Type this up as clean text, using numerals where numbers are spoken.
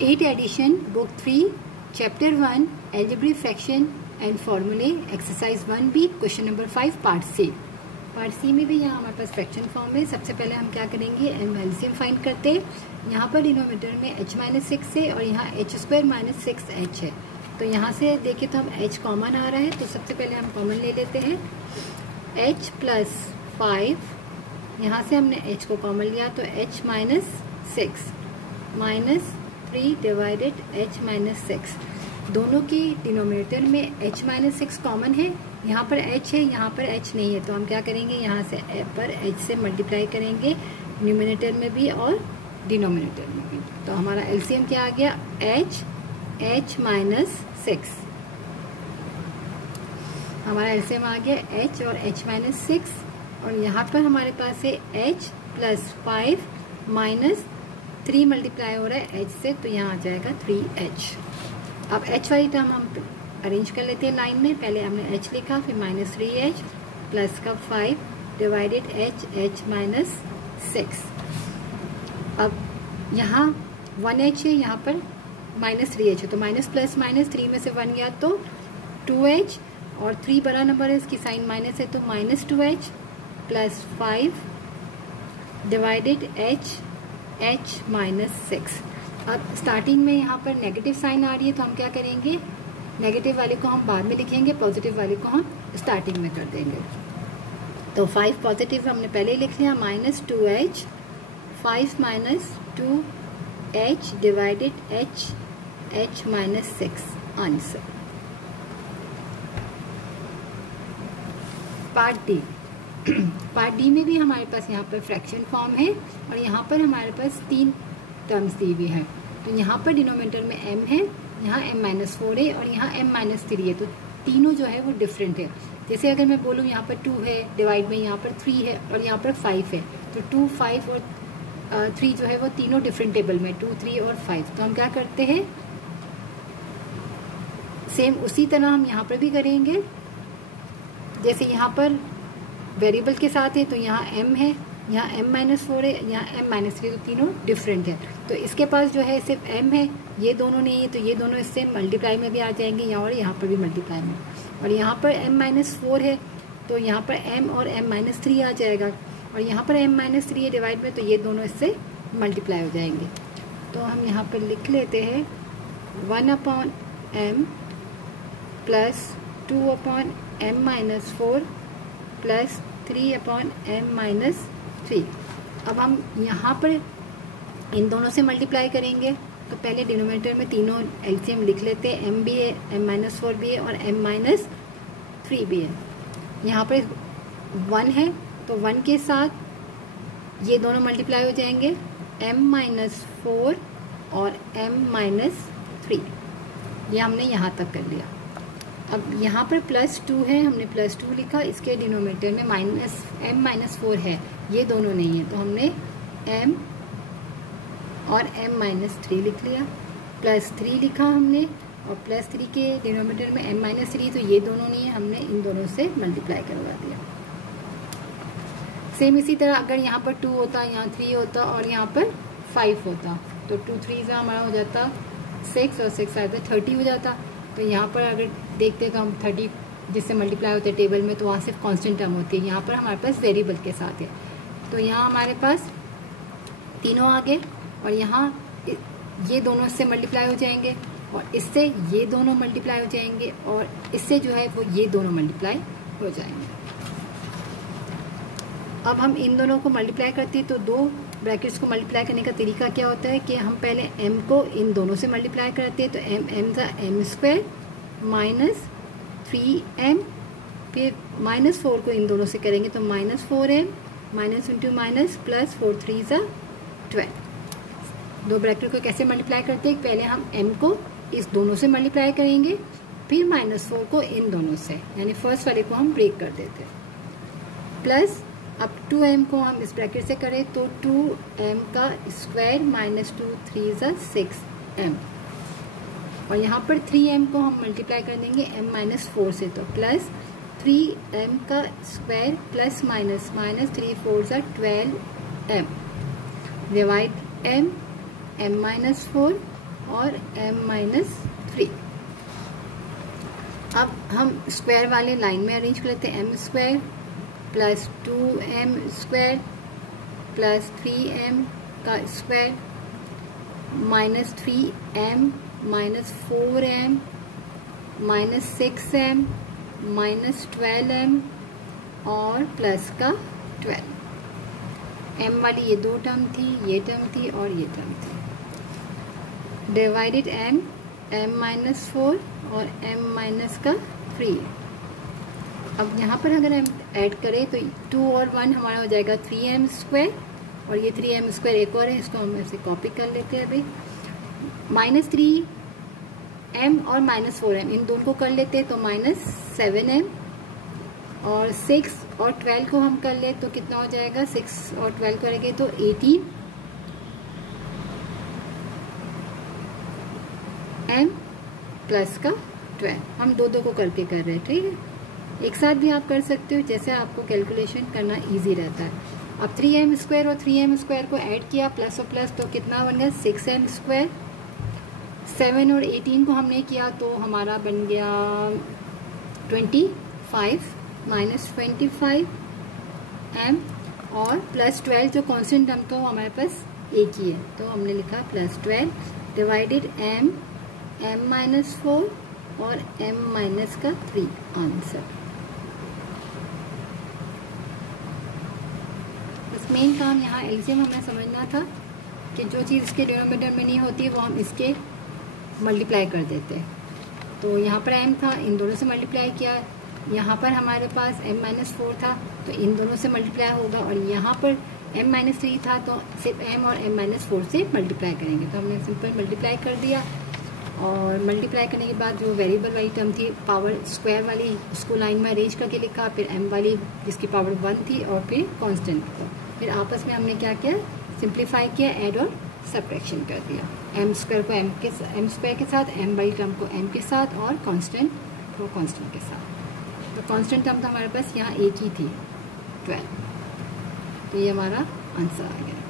8 edition book 3 chapter 1 algebraic fraction and formulae exercise 1B question number 5 part C में भी यहाँ हमारे पास fraction form है। सबसे पहले हम क्या करेंगे, एलसीएम फाइंड करते हैं। यहाँ पर डिनोमिनेटर में h-6 है और यहाँ h² - 6h है। तो यहाँ से देखें तो हम h कॉमन आ रहा है, तो सबसे पहले हम कॉमन ले लेते हैं h + 5। यहाँ से हमने h को कॉमन लिया तो h - 6 -3 डिवाइडेड h - 6। दोनों की डिनोमिनेटर में h - 6 कॉमन है। यहाँ पर h है, यहाँ पर h नहीं है, तो हम क्या करेंगे, यहाँ से पर h से मल्टीप्लाई करेंगे न्यूमिनेटर में भी और डिनोमिनेटर में भी। तो हमारा एलसीएम क्या आ गया, h - 6। हमारा एलसीएम आ गया h और h - 6, और यहाँ पर हमारे पास है h + 5 - 3 मल्टीप्लाई हो रहा है h से, तो यहाँ आ जाएगा 3h। अब h वाली टर्म हम अरेंज कर लेते हैं लाइन में। पहले हमने h लिखा, फिर -3h प्लस का 5 डिवाइडेड h - 6। अब यहाँ 1h है, यहाँ पर -3h है, तो माइनस प्लस माइनस 3 में से 1 गया तो 2h, और 3 बड़ा नंबर है, इसकी साइन माइनस है, तो -2h प्लस 5 डिवाइडेड h - 6। अब स्टार्टिंग में यहाँ पर नेगेटिव साइन आ रही है, तो हम क्या करेंगे, नेगेटिव वाले को हम बाद में लिखेंगे, पॉजिटिव वाले को हम स्टार्टिंग में कर देंगे। तो 5 पॉजिटिव हमने पहले लिख लिया, -2h 5 - 2h divided h - 6 answer. Part D में भी हमारे पास यहाँ पर फ्रैक्शन फॉर्म है, और यहाँ पर हमारे पास 3 टर्म्स दी हुई है। तो यहाँ पर डिनोमिनेटर में m है, यहाँ m - 4 है, और यहाँ m - 3 है। तो तीनों जो है वो डिफरेंट है। जैसे अगर मैं बोलूँ यहाँ पर 2 है, डिवाइड में यहाँ पर 3 है और यहाँ पर 5 है, तो 2, 5 और 3 जो है वो तीनों डिफरेंट टेबल में, 2, 3 और 5। तो हम क्या करते हैं, सेम उसी तरह हम यहाँ पर भी करेंगे। जैसे यहाँ पर वेरिएबल के साथ है, तो यहाँ m है, यहाँ m - 4 है, यहाँ m - 3, तो तीनों डिफरेंट है। तो इसके पास जो है सिर्फ m है, ये दोनों नहीं है, तो ये दोनों इससे मल्टीप्लाई में भी आ जाएंगे, यहाँ पर भी मल्टीप्लाई में। और यहाँ पर m - 4 है, तो यहाँ पर m और m - 3 आ जाएगा, और यहाँ पर m - 3 है डिवाइड में, तो ये दोनों इससे मल्टीप्लाई हो जाएंगे। तो हम यहाँ पर लिख लेते हैं 1/m plus 2/m - 4 plus 3/m - 3। अब हम यहाँ पर इन दोनों से मल्टीप्लाई करेंगे, तो पहले डिनोमिनेटर में तीनों एलसीएम लिख लेते हैं। m भी है, m - 4 भी है, और m - 3 भी है। यहाँ पर 1 है, तो 1 के साथ ये दोनों मल्टीप्लाई हो जाएंगे, m - 4 और m - 3। ये हमने यहाँ तक कर लिया। अब यहाँ पर +2 है, हमने +2 लिखा, इसके डिनोमिनेटर में m - 4 है, ये दोनों नहीं है, तो हमने m और m - 3 लिख लिया। +3 लिखा हमने, और +3 के डिनोमिनेटर में m - 3, तो ये दोनों नहीं है, हमने इन दोनों से मल्टीप्लाई करवा दिया। सेम इसी तरह अगर यहाँ पर 2 होता, यहाँ 3 होता, और यहाँ पर 5 होता, तो 2 3 से हमारा हो जाता 6, और 6 आता 30 हो जाता। तो यहाँ पर अगर देखते हैं तो हम 30 जिससे मल्टीप्लाई होते हैं टेबल में, तो वहाँ सिर्फ कांस्टेंट टर्म होती है। यहाँ पर हमारे पास वेरिएबल के साथ है, तो यहाँ हमारे पास तीनों आ गए, और यहाँ ये दोनों इससे मल्टीप्लाई हो जाएंगे, और इससे ये दोनों मल्टीप्लाई हो जाएंगे, और इससे जो है वो ये दोनों मल्टीप्लाई हो जाएंगे। अब हम इन दोनों को मल्टीप्लाई करते हैं, तो 2 ब्रैकेट्स को मल्टीप्लाई करने का तरीका क्या होता है कि हम पहले m को इन दोनों से मल्टीप्लाई करते हैं, तो m² - 3m, फिर -4 को इन दोनों से करेंगे, तो -4m - प्लस 4 3 12। 2 ब्रैकेट को कैसे मल्टीप्लाई करते हैं, पहले हम m को इस दोनों से मल्टीप्लाई करेंगे, फिर -4 को इन दोनों से, यानी फर्स्ट वाले को हम ब्रेक कर देते हैं। प्लस अब 2m को हम इस ब्रैकेट से करें, तो 2m का स्क्वायर -2 3 6m, और यहाँ पर 3m को हम मल्टीप्लाई कर देंगे m - 4 से, तो प्लस 3m का square plus minus -3 4 12m divide m m - 4, और m-3। अब हम स्क्वायर वाले लाइन में अरेंज कर लेते हैं। m² plus 2m² plus 3m का square minus 3m minus 4m minus 6m minus 12m और प्लस का 12। m वाली ये दो टर्म थी, ये टर्म थी और ये टर्म थी। डिवाइडेड m माइनस 4 और m माइनस का 3। अब यहाँ पर अगर हम ऐड करें तो 2 और 1 हमारा हो जाएगा 3m² और ये 3m² एक और है, इसको हम ऐसे कॉपी कर लेते हैं अभी। माइनस 3m और माइनस 4m इन दोनों को कर लेते हैं तो माइनस 7m और 6 और 12 को हम कर ले तो कितना हो जाएगा, 6 और 12 करेंगे तो 18m प्लस का 12। हम दो को करके कर रहे हैं, ठीक है। एक साथ भी आप कर सकते हो, जैसे आपको कैलकुलेशन करना इजी रहता है। अब 3m² और 3m² को ऐड किया प्लस और प्लस तो कितना बन गया 6m²। 7 और 18 को हमने किया तो हमारा बन गया 25 माइनस 25m और प्लस 12 जो कांस्टेंट टर्म तो हमारे पास एक ही है तो हमने लिखा प्लस 12 डिवाइडेड m माइनस 4 और m माइनस का 3 आंसर। बस मेन काम यहाँ एलसीएम हमें समझना था कि जो चीज़ इसके डिनोमिनेटर में नहीं होती है वो हम इसके मल्टीप्लाई कर देते हैं। तो यहाँ पर m था, इन दोनों से मल्टीप्लाई किया। यहाँ पर हमारे पास m-4 था तो इन दोनों से मल्टीप्लाई होगा और यहाँ पर m-3 था तो सिर्फ m और m-4 से मल्टीप्लाई करेंगे। तो हमने सिंपल मल्टीप्लाई कर दिया और मल्टीप्लाई करने के बाद जो वेरिएबल वाली टर्म थी पावर स्क्वायर वाली उसको लाइन में अरेंज करके लिखा, फिर m वाली जिसकी पावर 1 थी और फिर कांस्टेंट को फिर आपस में हमने क्या किया, सिंप्लीफाई किया, ऐड और सब्ट्रैक्शन कर दिया। m² को m² के साथ, m वाली टर्म को m के साथ और कांस्टेंट को कांस्टेंट के साथ। तो कांस्टेंट टर्म तो हमारे पास यहाँ एक ही थी 12। तो ये हमारा आंसर आ गया।